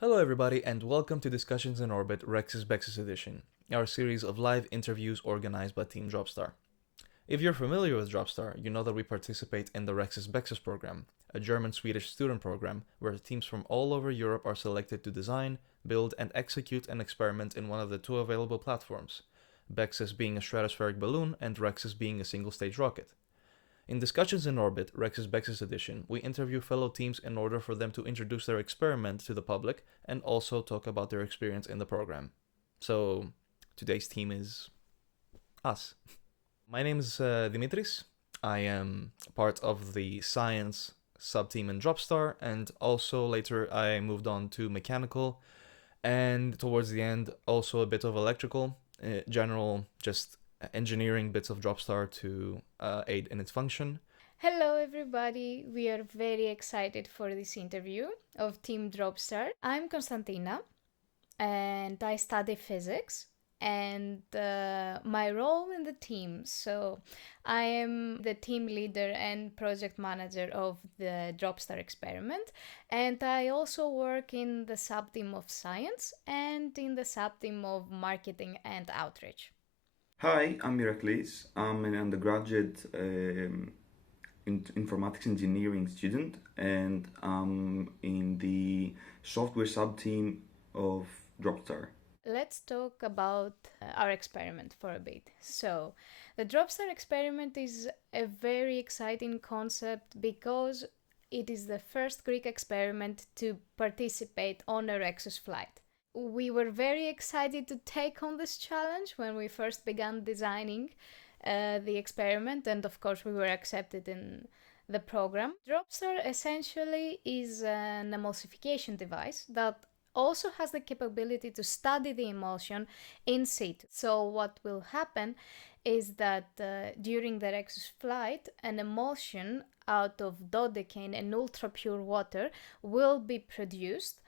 Hello, everybody, and welcome to Discussions in Orbit REXUS BEXUS Edition, our series of live interviews organized by Team DROPSTAR. If you're familiar with DROPSTAR, you know that we participate in the REXUS BEXUS Programme, a German-Swedish student program where teams from all over Europe are selected to design, build, and execute an experiment in one of the two available platforms, BEXUS being a stratospheric balloon and REXUS being a single-stage rocket. In Discussions in Orbit, REXUS BEXUS Edition, we interview fellow teams in order for them to introduce their experiment to the public and also talk about their experience in the program. So, today's team is us. My name is Dimitris. I am part of the science sub-team in DROPSTAR, and also later I moved on to mechanical, and towards the end also a bit of electrical, general just engineering bits of DROPSTAR to aid in its function. Hello, everybody. We are very excited for this interview of Team Dropstar. I'm Konstantina and I study physics and my role in the team. So, I am the team leader and project manager of the Dropstar experiment, and I also work in the sub team of science and in the sub team of marketing and outreach. Hi, I'm Iraklis. I'm an undergraduate informatics engineering student, and I'm in the software sub team of DROPSTAR. Let's talk about our experiment for a bit. So, the Dropstar experiment is a very exciting concept because it is the first Greek experiment to participate on a REXUS flight. We were very excited to take on this challenge when we first began designing the experiment, and of course, we were accepted in the program. Dropstar essentially is an emulsification device that also has the capability to study the emulsion in situ. So, what will happen is that during the REXUS flight, an emulsion out of dodecane and ultra pure water will be produced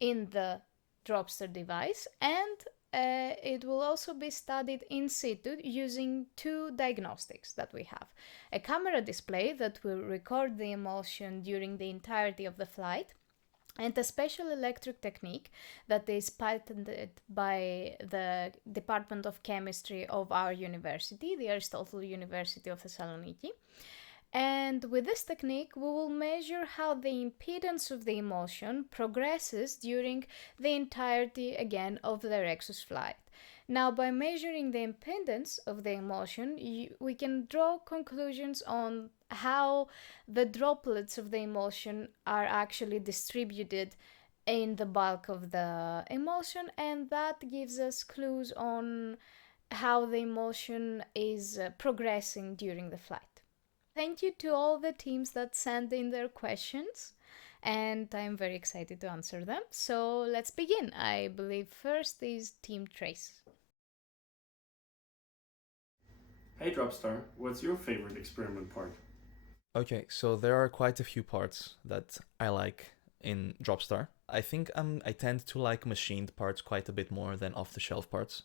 in the Dropstar device, and it will also be studied in situ using two diagnostics that we have: a camera display that will record the emulsion during the entirety of the flight, and a special electric technique that is patented by the Department of Chemistry of our university, the Aristotle University of Thessaloniki. And with this technique, we will measure how the impedance of the emulsion progresses during the entirety again of the REXUS flight. Now, by measuring the impedance of the emulsion, we can draw conclusions on how the droplets of the emulsion are actually distributed in the bulk of the emulsion, and that gives us clues on how the emulsion is progressing during the flight. Thank you to all the teams that sent in their questions, and I'm very excited to answer them. So let's begin. I believe first is Team Trace. Hey Dropstar, what's your favorite experiment part? Okay, so there are quite a few parts that I like in DROPSTAR. I think I tend to like machined parts quite a bit more than off-the-shelf parts.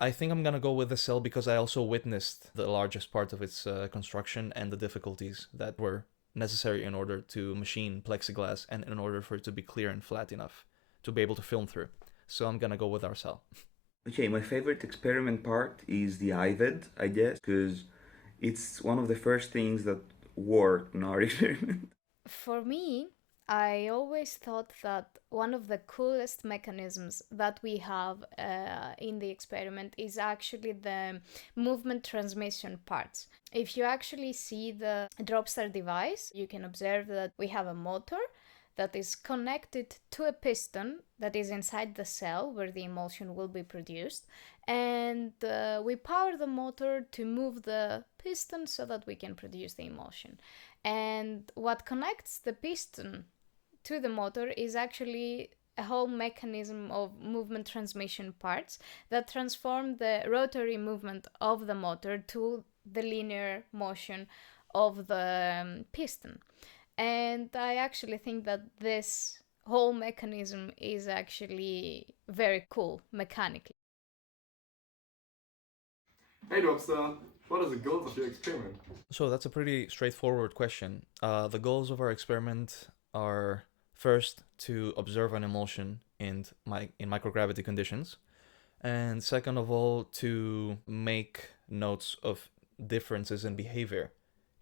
I think I'm gonna go with the cell because I also witnessed the largest part of its construction and the difficulties that were necessary in order to machine plexiglass and in order for it to be clear and flat enough to be able to film through. So I'm gonna go with our cell. Okay, my favorite experiment part is the IVED, I guess, because it's one of the first things that worked in our experiment. For me, I always thought that one of the coolest mechanisms that we have in the experiment is actually the movement transmission parts. If you actually see the Dropstar device, you can observe that we have a motor that is connected to a piston that is inside the cell where the emulsion will be produced, and we power the motor to move the piston so that we can produce the emulsion. And what connects the piston to the motor is actually a whole mechanism of movement transmission parts that transform the rotary movement of the motor to the linear motion of the piston. And I actually think that this whole mechanism is actually very cool mechanically. Hey Dropstar, what are the goals of your experiment? So that's a pretty straightforward question. The goals of our experiment are First, to observe an emulsion in microgravity conditions, and second of all, to make notes of differences in behavior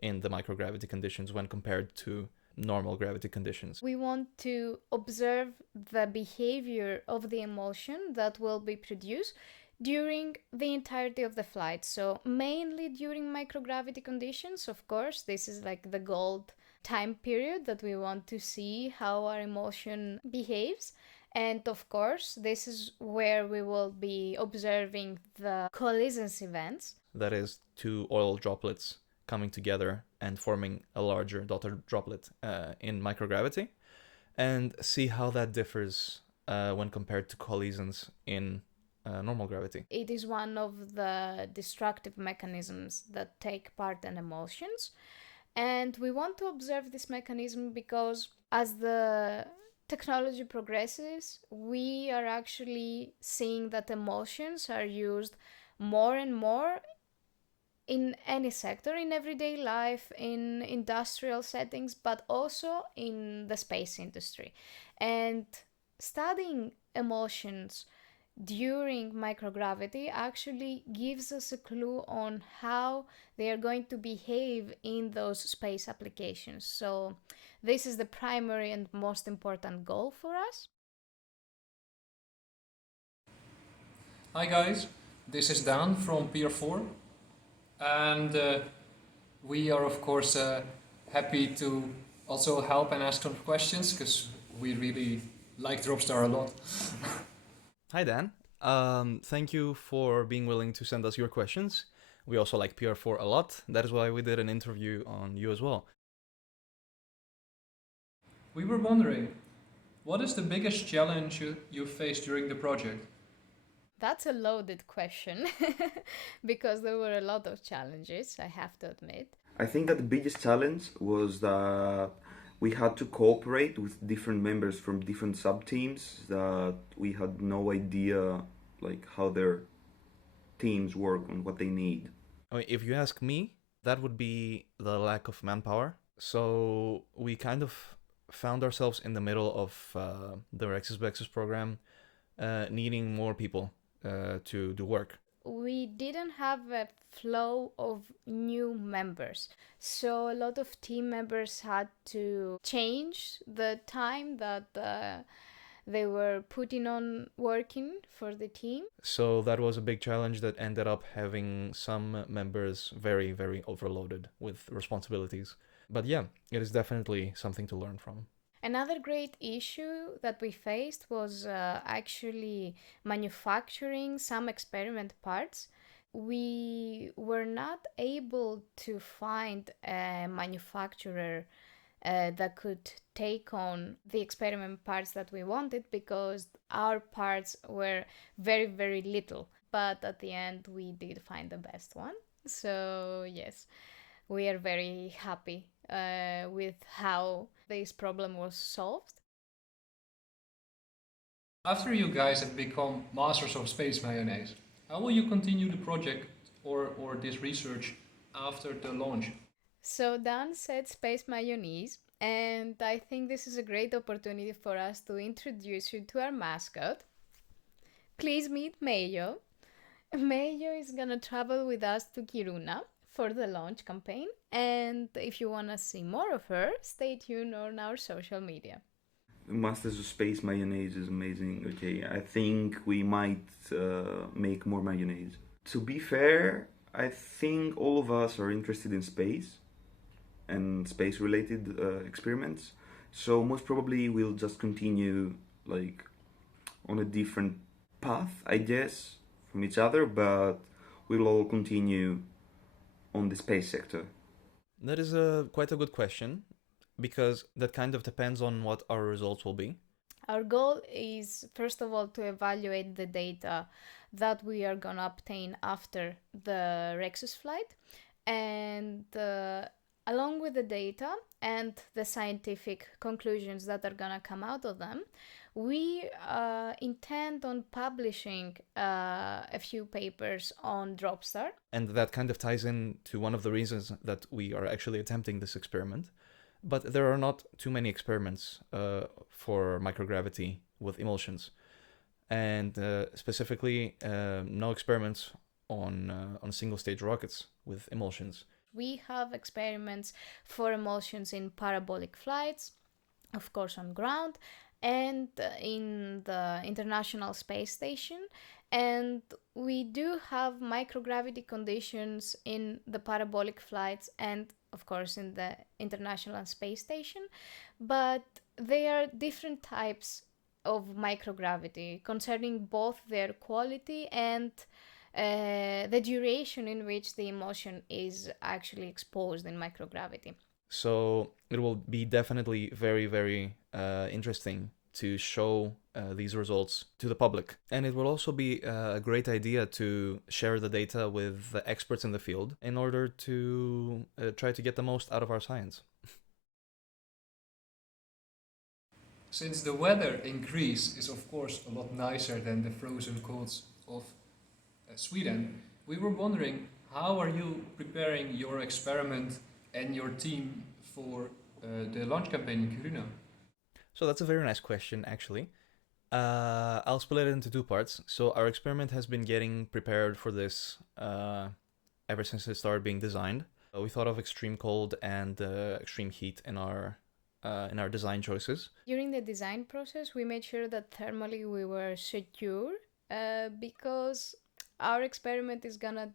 in the microgravity conditions when compared to normal gravity conditions. We want to observe the behavior of the emulsion that will be produced during the entirety of the flight. So mainly during microgravity conditions, of course. This is like the gold time period that we want to see how our emulsion behaves. And of course, this is where we will be observing the collisions events. That is, two oil droplets coming together and forming a larger dotted droplet in microgravity, and see how that differs when compared to collisions in normal gravity. It is one of the destructive mechanisms that take part in emulsions. And we want to observe this mechanism because as the technology progresses, we are actually seeing that emulsions are used more and more in any sector, in everyday life, in industrial settings, but also in the space industry. And studying emulsions during microgravity actually gives us a clue on how they are going to behave in those space applications. So this is the primary and most important goal for us. Hi guys, this is Dan from Pier 4, and we are of course happy to also help and ask some questions because we really like DROPSTAR a lot. Hi Dan, thank you for being willing to send us your questions. We also like PR4 a lot. That is why we did an interview on you as well. We were wondering, what is the biggest challenge you faced during the project? That's a loaded question because there were a lot of challenges, I have to admit. I think that the biggest challenge was that we had to cooperate with different members from different sub-teams that we had no idea like how their teams work and what they need. I mean, if you ask me, that would be the lack of manpower. So we kind of found ourselves in the middle of the REXUS BEXUS program needing more people to do work. We didn't have a flow of new members. So a lot of team members had to change the time that they were putting on working for the team. So that was a big challenge that ended up having some members very, very overloaded with responsibilities. But yeah, it is definitely something to learn from. Another great issue that we faced was actually manufacturing some experiment parts. We were not able to find a manufacturer that could take on the experiment parts that we wanted because our parts were very, very little. But at the end, we did find the best one. So yes, we are very happy with how this problem was solved. After you guys have become masters of space mayonnaise, how will you continue the project or this research after the launch? So Dan said space mayonnaise, and I think this is a great opportunity for us to introduce you to our mascot. Please meet Mayo. Mayo is gonna travel with us to Kiruna for the launch campaign, and if you wanna see more of her, stay tuned on our social media. Masters of Space mayonnaise is amazing. Okay, I think we might make more mayonnaise. To be fair, I think all of us are interested in space and space-related experiments. So most probably we'll just continue like on a different path, I guess, from each other, but we'll all continue on the space sector. That is quite a good question, because that kind of depends on what our results will be. Our goal is, first of all, to evaluate the data that we are going to obtain after the REXUS flight. And along with the data and the scientific conclusions that are going to come out of them, we intend on publishing a few papers on DROPSTAR. And that kind of ties in to one of the reasons that we are actually attempting this experiment. But there are not too many experiments for microgravity with emulsions, and specifically no experiments on single-stage rockets with emulsions. We have experiments for emulsions in parabolic flights, of course on ground, and in the International Space Station. And we do have microgravity conditions in the parabolic flights and, of course, in the International Space Station. But they are different types of microgravity concerning both their quality and the duration in which the emulsion is actually exposed in microgravity. So it will be definitely very, very interesting to show these results to the public. And it will also be a great idea to share the data with the experts in the field in order to try to get the most out of our science. Since the weather in Greece is of course a lot nicer than the frozen coasts of Sweden, we were wondering, how are you preparing your experiment and your team for the launch campaign in Kiruna? So that's a very nice question, actually. I'll split it into two parts. So our experiment has been getting prepared for this ever since it started being designed. We thought of extreme cold and extreme heat in our design choices. During the design process, we made sure that thermally we were secure because our experiment is gonna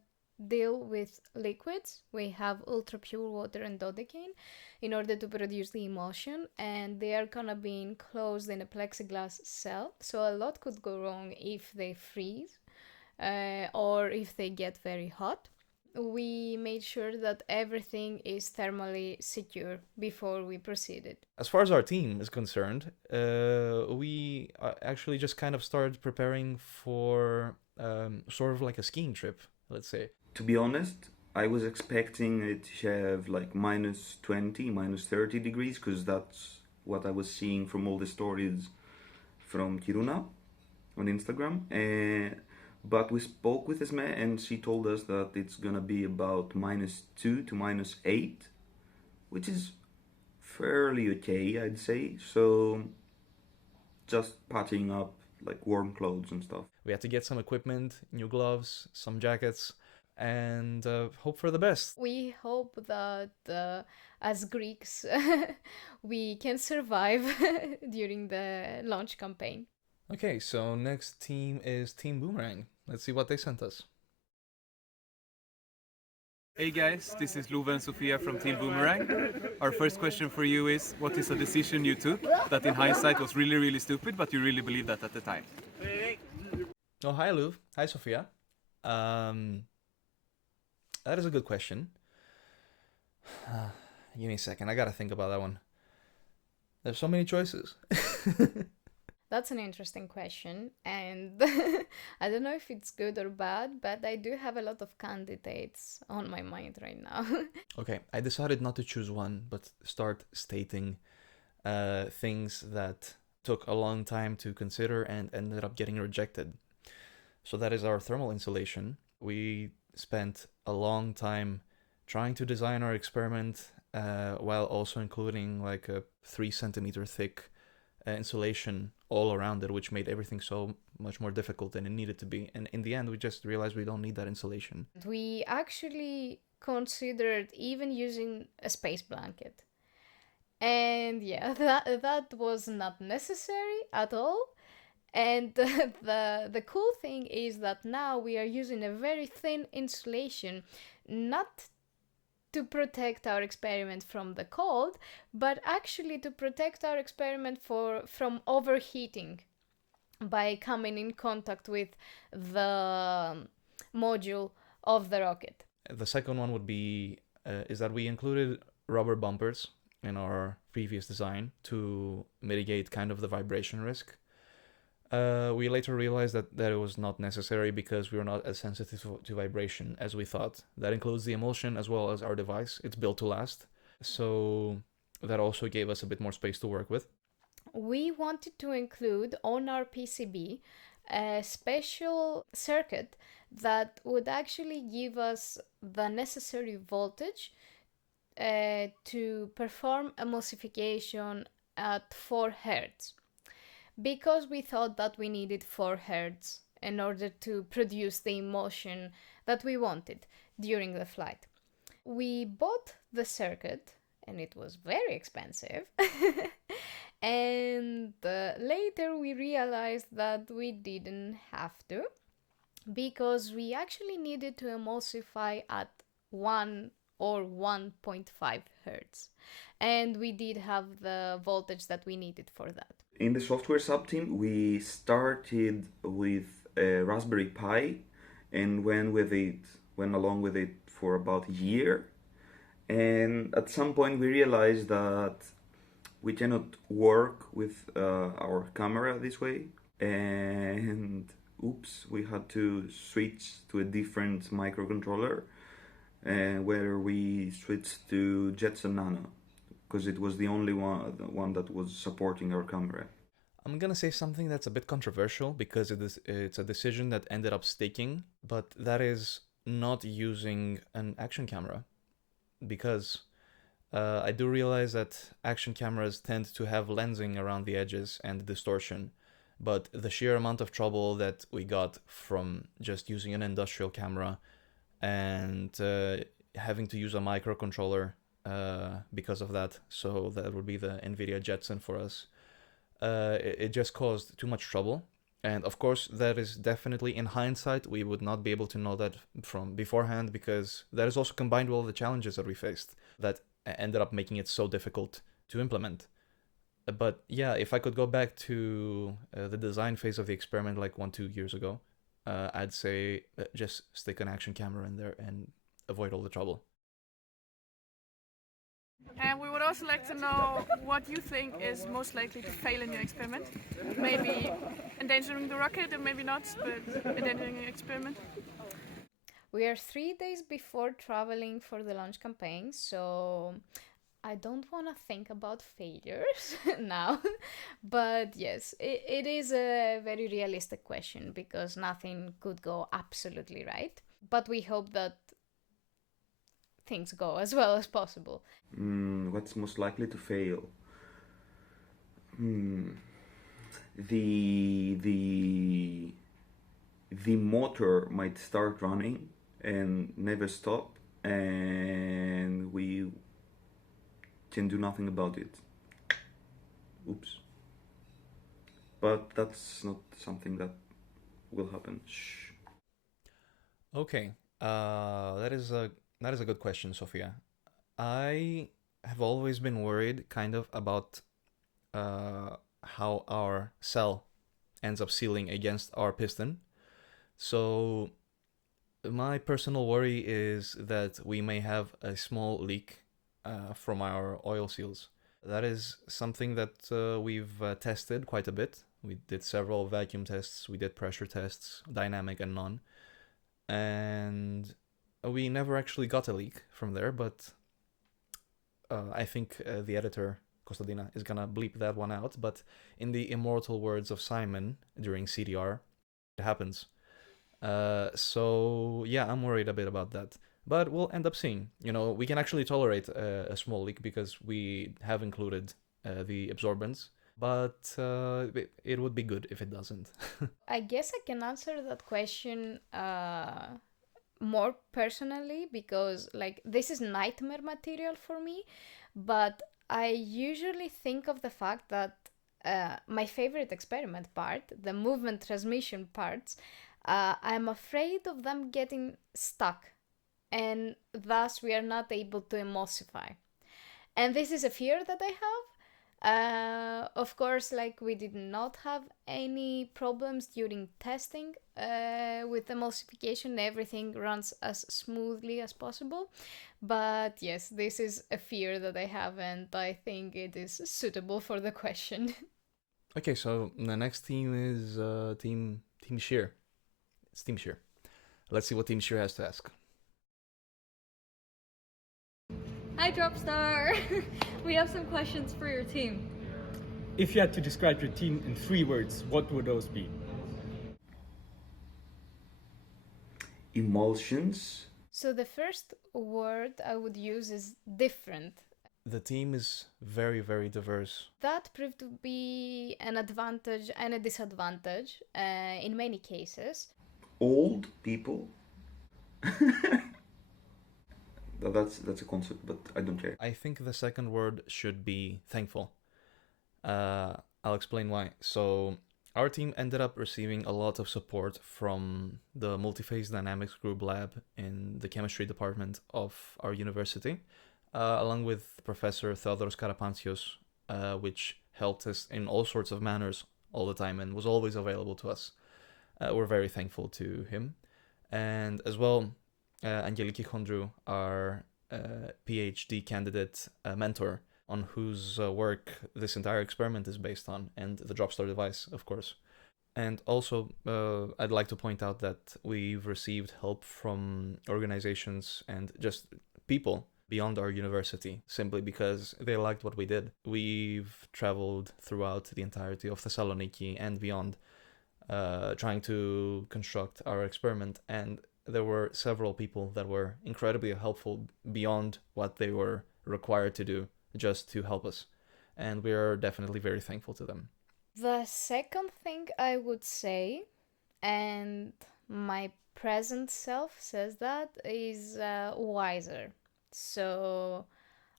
deal with liquids. We have ultra pure water and dodecaine in order to produce the emulsion, and they are gonna be enclosed in a plexiglass cell, so a lot could go wrong if they freeze or if they get very hot. We made sure that everything is thermally secure before we proceeded. As far as our team is concerned, we actually just kind of started preparing for sort of like a skiing trip, let's say. To be honest, I was expecting it to have like minus 20, minus 30 degrees, because that's what I was seeing from all the stories from Kiruna on Instagram. But we spoke with Esme and she told us that it's gonna be about minus 2 to minus 8, which is fairly okay, I'd say. So just patching up like warm clothes and stuff. We had to get some equipment, new gloves, some jackets, and hope for the best. We hope that as Greeks we can survive during the launch campaign. Okay, so next team is Team Boomerang. Let's see what they sent us. Hey guys, this is Love and Sofia from Team Boomerang. Our first question for you is, what is a decision you took that in hindsight was really, really stupid, but you really believed that at the time? Oh, hi Luv. Hi Sofia. That is a good question. Give me a second, I gotta think about that one. There's so many choices. That's an interesting question, and I don't know if it's good or bad, but I do have a lot of candidates on my mind right now. Okay, I decided not to choose one, but start stating things that took a long time to consider and ended up getting rejected. So that is our thermal insulation. We spent a long time trying to design our experiment while also including like a 3 centimeter thick insulation all around it, which made everything so much more difficult than it needed to be. And in the end, we just realized we don't need that insulation. We actually considered even using a space blanket. And yeah, that was not necessary at all. And the cool thing is that now we are using a very thin insulation, not to protect our experiment from the cold, but actually to protect our experiment from overheating by coming in contact with the module of the rocket. The second one would be is that we included rubber bumpers in our previous design to mitigate kind of the vibration risk. We later realized that it was not necessary because we were not as sensitive to vibration as we thought. That includes the emulsion as well as our device. It's built to last. So that also gave us a bit more space to work with. We wanted to include on our PCB a special circuit that would actually give us the necessary voltage to perform emulsification at 4 Hz because we thought that we needed 4 Hz in order to produce the emulsion that we wanted during the flight. We bought the circuit and it was very expensive. And later we realized that we didn't have to because we actually needed to emulsify at 1 or 1.5 Hz. And we did have the voltage that we needed for that. In the software subteam, we started with a Raspberry Pi and went along with it for about a year. And at some point we realized that we cannot work with our camera this way. And oops, we had to switch to a different microcontroller where we switched to Jetson Nano because it was the only one that was supporting our camera. I'm gonna say something that's a bit controversial because it's a decision that ended up sticking, but that is not using an action camera. Because I do realize that action cameras tend to have lensing around the edges and distortion, but the sheer amount of trouble that we got from just using an industrial camera and having to use a microcontroller because of that, so that would be the NVIDIA Jetson for us, it just caused too much trouble. And of course, that is definitely, in hindsight, we would not be able to know that from beforehand because that is also combined with all the challenges that we faced that ended up making it so difficult to implement. But yeah, if I could go back to the design phase of the experiment like 1-2 years ago, I'd say just stick an action camera in there and avoid all the trouble. And we would also like to know what you think is most likely to fail in your experiment. Maybe endangering the rocket, or maybe not, but endangering your experiment. We are 3 days before traveling for the launch campaign, so I don't want to think about failures now. But yes, it is a very realistic question because nothing could go absolutely right. But we hope that things go as well as possible. What's most likely to fail? The motor might start running and never stop, and we can do nothing about it. Oops. But that's not something that will happen. Shh. Okay, that is a good question, Sophia. I have always been worried kind of about how our cell ends up sealing against our piston. So my personal worry is that we may have a small leak from our oil seals. That is something that we've tested quite a bit. We did several vacuum tests, we did pressure tests, dynamic and non. And we never actually got a leak from there, but I think the editor, Kostadina, is gonna bleep that one out. But in the immortal words of Simon during CDR, it happens. So yeah, I'm worried a bit about that. But we'll end up seeing. You know, we can actually tolerate a small leak because we have included the absorbents. But it would be good if it doesn't. I guess I can answer that question more personally because like this is nightmare material for me, but I usually think of the fact that my favorite experiment part, the movement transmission parts, I'm afraid of them getting stuck and thus we are not able to emulsify. And this is a fear that I have. Of course, like we did not have any problems during testing with emulsification. Everything runs as smoothly as possible. But yes, this is a fear that I have and I think it is suitable for the question. Okay, so the next team is Team Shear. It's Team Shear. Let's see what Team Shear has to ask. Hi DROPSTAR! We have some questions for your team. If you had to describe your team in 3 words, what would those be? Emulsions, So the first word I would use is different. The team is very, very diverse. That proved to be an advantage and a disadvantage in many cases. Old people. That's a concept, but I don't care. I think the second word should be thankful. I'll explain why. So our team ended up receiving a lot of support from the multi-phase dynamics group lab in the chemistry department of our university, along with Professor Theodoros Karapantios, which helped us in all sorts of manners all the time and was always available to us. We're very thankful to him. And as well, Angeliki Khondrou, our PhD candidate mentor, on whose work this entire experiment is based on, and the DROPSTAR device, of course. And also, I'd like to point out that we've received help from organizations and just people beyond our university, simply because they liked what we did. We've traveled throughout the entirety of Thessaloniki and beyond, trying to construct our experiment, and there were several people that were incredibly helpful beyond what they were required to do just to help us, and we are definitely very thankful to them. The second thing I would say, and my present self says that, is wiser. So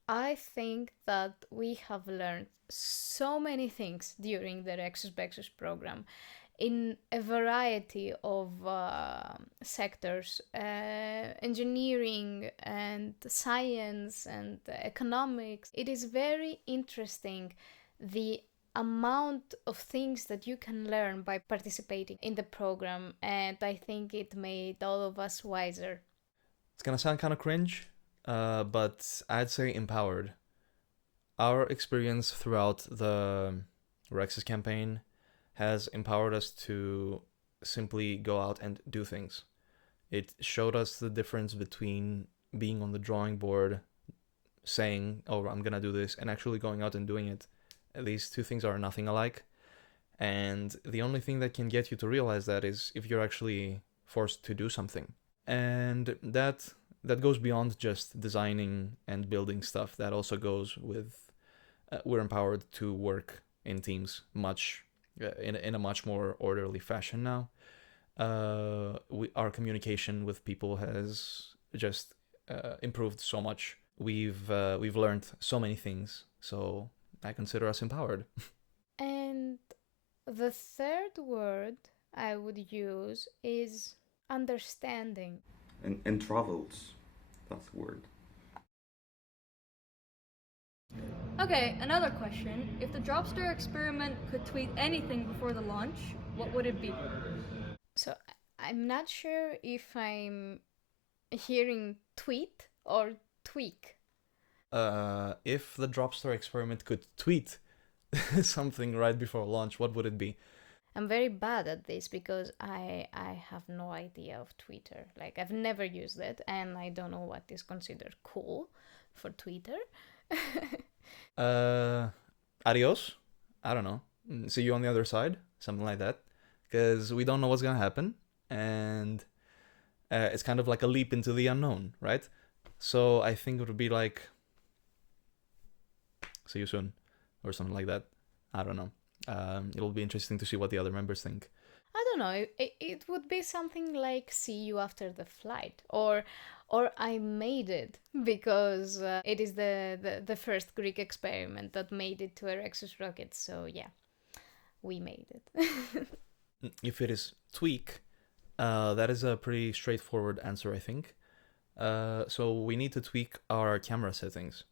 I think that we have learned so many things during the REXUS BEXUS program in a variety of sectors, engineering and science and economics. It is very interesting the amount of things that you can learn by participating in the program, and I think it made all of us wiser. It's gonna sound kind of cringe, but I'd say empowered. Our experience throughout the REXUS campaign has empowered us to simply go out and do things. It showed us the difference between being on the drawing board, saying, oh, I'm gonna do this, and actually going out and doing it. These two things are nothing alike, and the only thing that can get you to realize that is if you're actually forced to do something. And that goes beyond just designing and building stuff. That also goes with we're empowered to work in teams in a much more orderly fashion now. Our communication with people has just improved so much. We've learned so many things, so I consider us empowered. And the third word I would use is understanding. And travels, that's the word. Okay, another question. If the DROPSTAR experiment could tweet anything before the launch, what would it be? So I'm not sure if I'm hearing tweet or tweak. If the DROPSTAR experiment could tweet something right before launch, what would it be? I'm very bad at this because I have no idea of Twitter. Like, I've never used it, and I don't know what is considered cool for Twitter. Adios? I don't know. See you on the other side? Something like that. Because we don't know what's gonna happen, and it's kind of like a leap into the unknown, right? So I think it would be like, see you soon, or something like that. I don't know. It'll be interesting to see what the other members think. I don't know. It would be something like "see you after the flight," or "I made it," because it is the first Greek experiment that made it to a REXUS rocket. So yeah, we made it. If it is tweak, that is a pretty straightforward answer, I think. So we need to tweak our camera settings,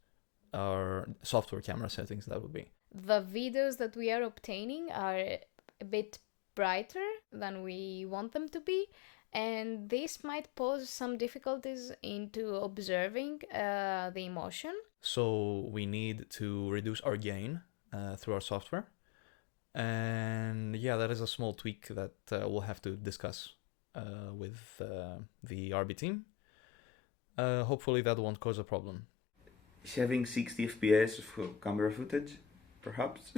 our software camera settings, that would be. The videos that we are obtaining are a bit brighter than we want them to be, and this might pose some difficulties into observing the emotion. So we need to reduce our gain through our software. And yeah, that is a small tweak that we'll have to discuss with the RB team. Hopefully that won't cause a problem. Having 60 FPS for camera footage, perhaps.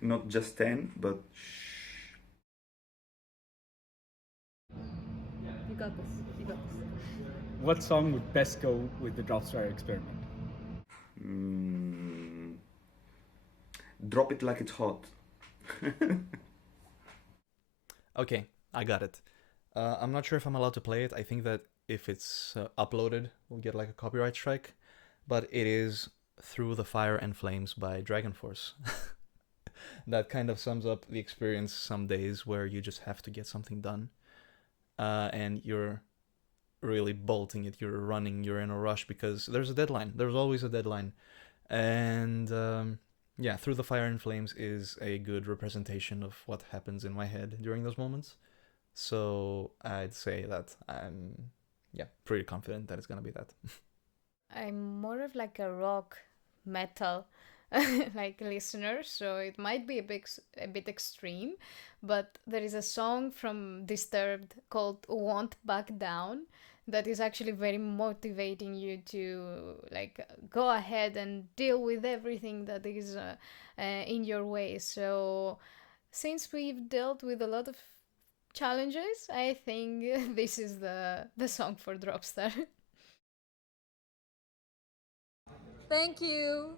Not just 10, but You got this. You got this. what song would best go with the DROPSTAR experiment? Drop it like it's hot. Okay, I got it. I'm not sure if I'm allowed to play it. I think that if it's uploaded, we'll get like a copyright strike. But it is Through the Fire and Flames by Dragon Force. That kind of sums up the experience some days where you just have to get something done. And you're really bolting it, you're running, you're in a rush because there's a deadline. There's always a deadline. And yeah, Through the Fire and Flames is a good representation of what happens in my head during those moments. So I'd say that I'm, pretty confident that it's gonna be that. I'm more of like a rock metal like listener, so it might be a bit extreme, but there is a song from Disturbed called Won't Back Down that is actually very motivating you to like go ahead and deal with everything that is in your way. So since we've dealt with a lot of challenges, I think this is the song for DROPSTAR. Thank you.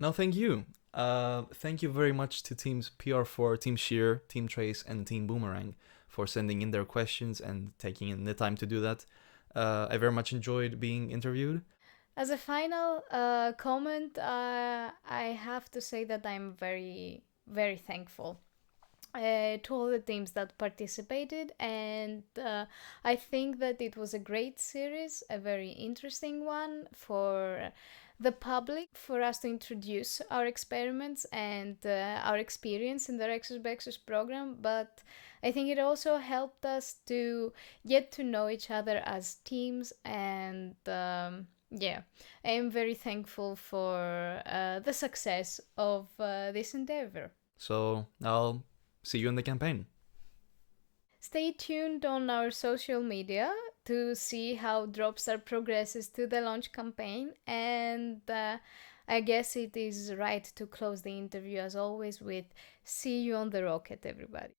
No, thank you. Thank you very much to teams PR4, Team Sheer, Team Trace, and Team Boomerang for sending in their questions and taking in the time to do that. I very much enjoyed being interviewed. As a final comment, I have to say that I'm very, very thankful to all the teams that participated, and I think that it was a great series, a very interesting one for the public, for us to introduce our experiments and our experience in the REXUS BEXUS program, but I think it also helped us to get to know each other as teams, and I am very thankful for the success of this endeavor. So I'll see you in the campaign. Stay tuned on our social media to see how DROPSTAR progresses to the launch campaign, and I guess it is right to close the interview as always with "See you on the rocket, everybody."